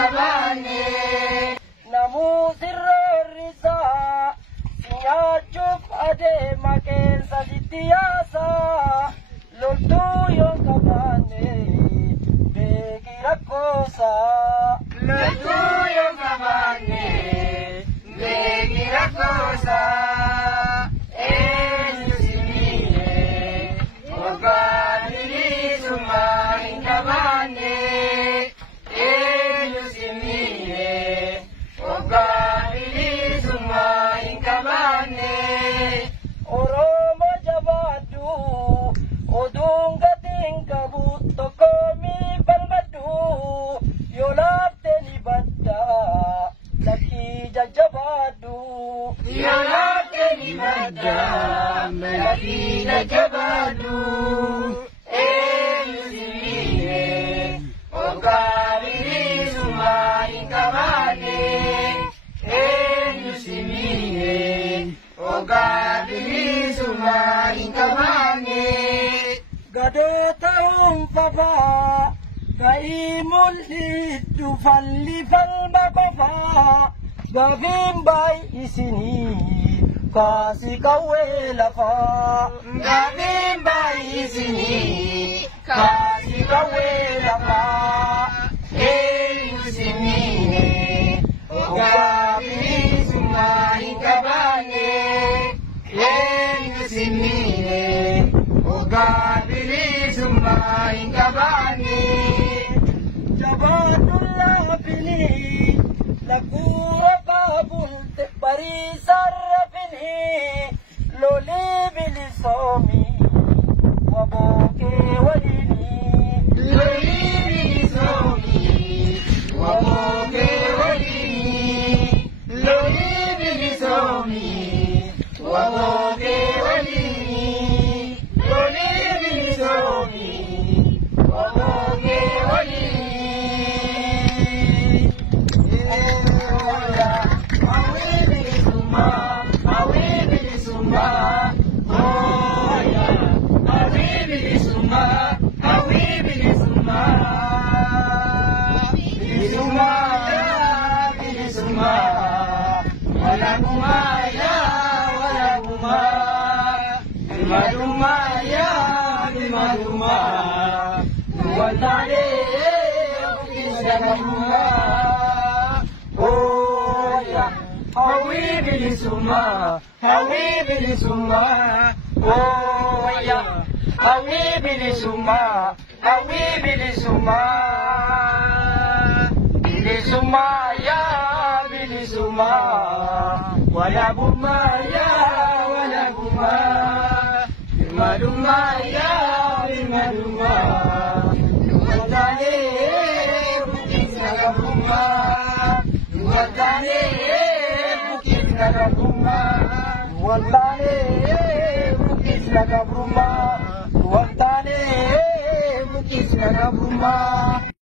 kabane. Namu sirrisa sinyachuf ade maken saditiyasa loltu yo kabane begi rakosa loltu yo kabane begi rakosa Oromo jabadu odung gating kabuto komi palmadu yolate ni badda laki jajabadu yolate ni badda laki jajabadu elusimiye ogabiri suma inkabane elusimiye Ogabili suma inkabane. Gadota umpapa kaimul itu falli falma kofa gavimbai isini kasi kawe lafa gavimbai isini kasi kawe lafa usini Ogabili suma inkabane. Ogabili suma inkabane. Jabadullah bini lakura kabul te parisar bini loli bili somi waboke walini loli bili somi waboke walini loli bili somi waboke walini loli bili somi waboke walini Hawi suma, oh ya, hawi suma, bili suma ya, bili suma, wala buma ya, wala buma, bimaduma ya, bimaduma, duwadane, bukit nagabuma, duwadane, bukit nagabuma. Wantane bukis naga bruma, wantane bukis naga bruma.